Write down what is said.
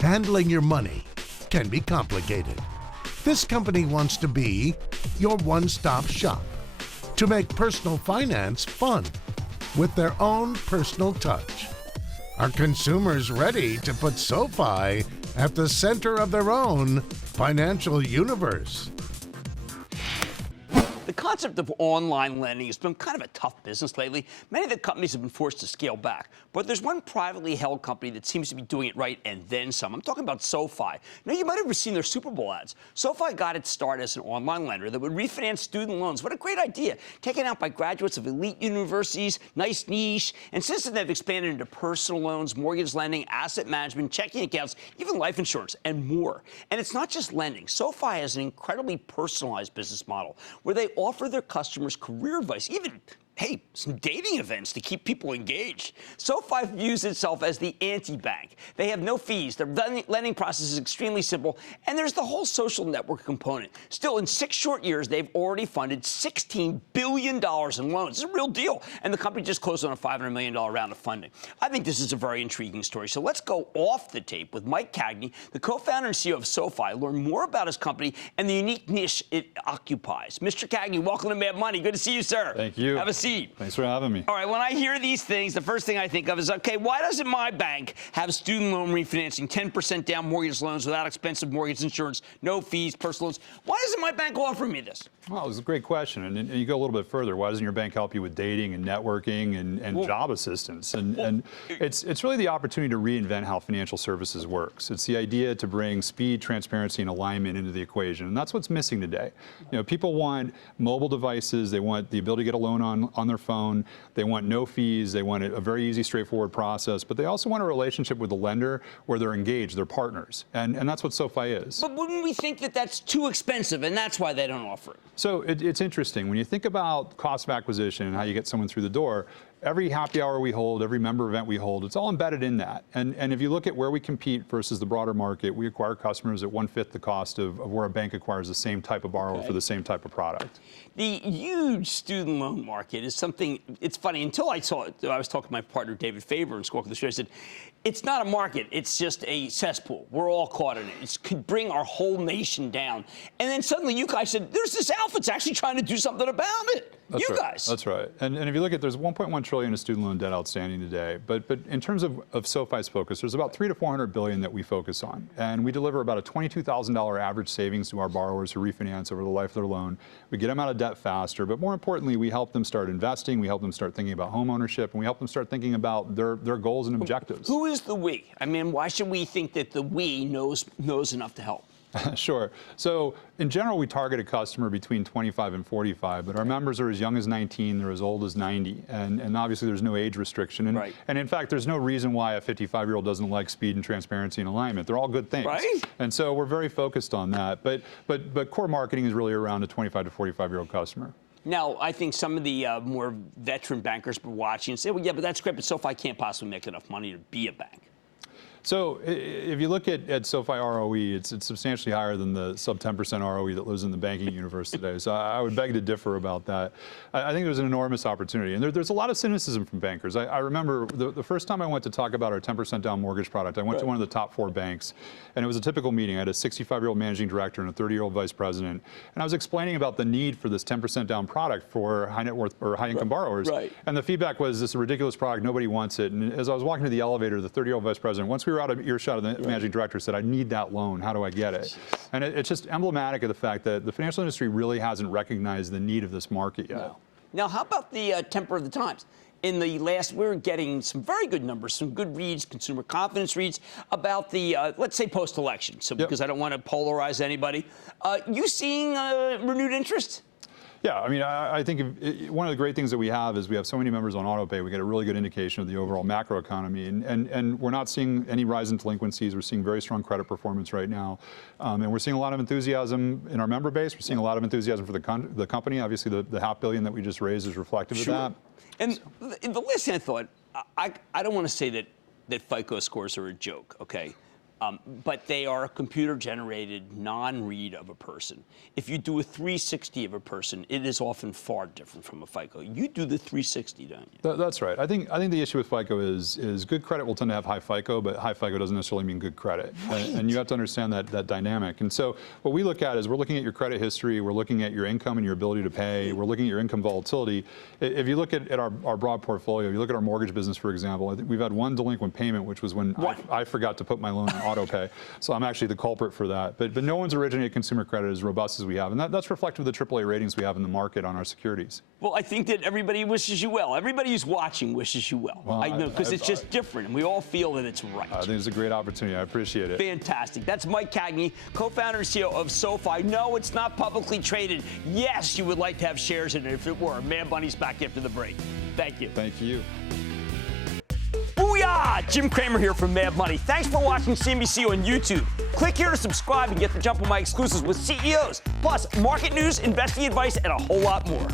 Handling your money can be complicated. This company wants to be your one-stop shop to make personal finance fun with their own personal touch. Are consumers ready to put SoFi at the center of their own financial universe? The concept of online lending has been kind of a tough business lately. Many of the companies have been forced to scale back. But there's one privately held company that seems to be doing it right and then some. I'm talking about SoFi. Now, you might have seen their Super Bowl ads. SoFi got its start as an online lender that would refinance student loans. What a great idea. Taken out by graduates of elite universities, nice niche. And since then, they've expanded into personal loans, mortgage lending, asset management, checking accounts, even life insurance, and more. And it's not just lending. SoFi has an incredibly personalized business model where they offer their customers career advice, even, hey, some dating events to keep people engaged. SoFi views itself as the anti-bank. They have no fees. Their lending process is extremely simple, and there's the whole social network component. Still, in 6 short years, they've already funded $16 billion in loans. It's a real deal, and the company just closed on a $500 million round of funding. I think this is a very intriguing story, so let's go off the tape with Mike Cagney, the co-founder and CEO of SoFi, learn more about his company and the unique niche it occupies. Mr. Cagney, welcome to Mad Money. Good to see you, sir. Thank you. Have a seat. Thanks for having me. All right, when I hear these things, the first thing I think of is, okay, why doesn't my bank have student loan refinancing, 10% down mortgage loans without expensive mortgage insurance, no fees, personal loans? Why isn't my bank offering me this? Well, it's a great question. And you go a little bit further. Why doesn't your bank help you with dating and networking and job assistance? And it's really the opportunity to reinvent how financial services works. It's the idea to bring speed, transparency, and alignment into the equation. And that's what's missing today. You know, people want mobile devices. They want the ability to get a loan on their phone. They want no fees. They want a very easy, straightforward process. But they also want a relationship with the lender where they're engaged, they're partners. And that's what SoFi is. But wouldn't we think that that's too expensive, and that's why they don't offer it? So it's interesting. When you think about cost of acquisition and how you get someone through the door, every happy hour we hold, every member event we hold, it's all embedded in that. And if you look at where we compete versus the broader market, we acquire customers at 1/5 the cost of where a bank acquires the same type of borrower for the same type of product. The huge student loan market is something, it's funny, until I saw it, I was talking to my partner David Faber in Squawk of the Show, I said, it's not a market, it's just a cesspool. We're all caught in it. It could bring our whole nation down. And then suddenly you guys said, there's this alpha that's actually trying to do something about it. That's you right. guys. That's right. And if you look at, there's 1.1 trillion of student loan debt outstanding today. But in terms of SoFi's focus, there's about 300 to 400 billion that we focus on. And we deliver about a $22,000 average savings to our borrowers who refinance over the life of their loan. We get them out of debt faster, but more importantly, we help them start investing, we help them start thinking about home ownership, and we help them start thinking about their goals and objectives. Who is the we? I mean, why should we think that the we knows enough to help? Sure. So in general, we target a customer between 25 and 45, but our members are as young as 19, they're as old as 90, and obviously there's no age restriction. And, and in fact, there's no reason why a 55-year-old doesn't like speed and transparency and alignment. They're all good things. Right. And so we're very focused on that. But core marketing is really around a 25 to 45-year-old customer. Now, I think some of the more veteran bankers were watching and say, well, yeah, but that's great, but SoFi can't possibly make enough money to be a bank. So if you look at SoFi ROE, it's substantially higher than the sub 10% ROE that lives in the banking universe today. So I would beg to differ about that. I think there's an enormous opportunity. And there's a lot of cynicism from bankers. I remember the first time I went to talk about our 10% down mortgage product, I went to one of the top 4 banks. And it was a typical meeting. I had a 65-year-old managing director and a 30-year-old vice president. And I was explaining about the need for this 10% down product for high net worth or high income borrowers. And the feedback was, this is a ridiculous product, nobody wants it. And as I was walking to the elevator, the 30-year-old vice president, once we were out of earshot of the managing director, said, I need that loan, how do I get it? And it's just emblematic of the fact that the financial industry really hasn't recognized the need of this market yet. Now, how about the temper of the times? In the last, we're getting some very good numbers, some good reads, consumer confidence reads about the, let's say, post-election. So because I don't want to polarize anybody, you seeing renewed interest? Yeah, I mean, I think one of the great things that we have is we have so many members on AutoPay. We get a really good indication of the overall macroeconomy, and we're not seeing any rise in delinquencies. We're seeing very strong credit performance right now, and we're seeing a lot of enthusiasm in our member base. We're seeing a lot of enthusiasm for the company. Obviously, the $500 million that we just raised is reflective of that. And the last thing I thought, I don't want to say that FICO scores are a joke, okay? But they are a computer-generated non-read of a person. If you do a 360 of a person, it is often far different from a FICO. You do the 360, don't you? That's right. I think the issue with FICO is good credit will tend to have high FICO, but high FICO doesn't necessarily mean good credit. Right. And you have to understand that dynamic. And so what we look at is we're looking at your credit history, we're looking at your income and your ability to pay, we're looking at your income volatility. If you look at our broad portfolio, you look at our mortgage business, for example, I think we've had one delinquent payment, which was when I forgot to put my loan on auto pay. So I'm actually the culprit for that. But no one's originated consumer credit as robust as we have. And that's reflective of the AAA ratings we have in the market on our securities. Well, I think that everybody wishes you well. Everybody who's watching wishes you well. I know, because it's just different, and we all feel that it's right. I think it's a great opportunity. I appreciate it. Fantastic. That's Mike Cagney, co-founder and CEO of SoFi. No, it's not publicly traded. Yes, you would like to have shares in it if it were. Mad Money's back after the break. Thank you. Thank you. Booyah! Jim Cramer here from Mad Money. Thanks for watching CNBC on YouTube. Click here to subscribe and get the jump on my exclusives with CEOs, plus market news, investing advice, and a whole lot more.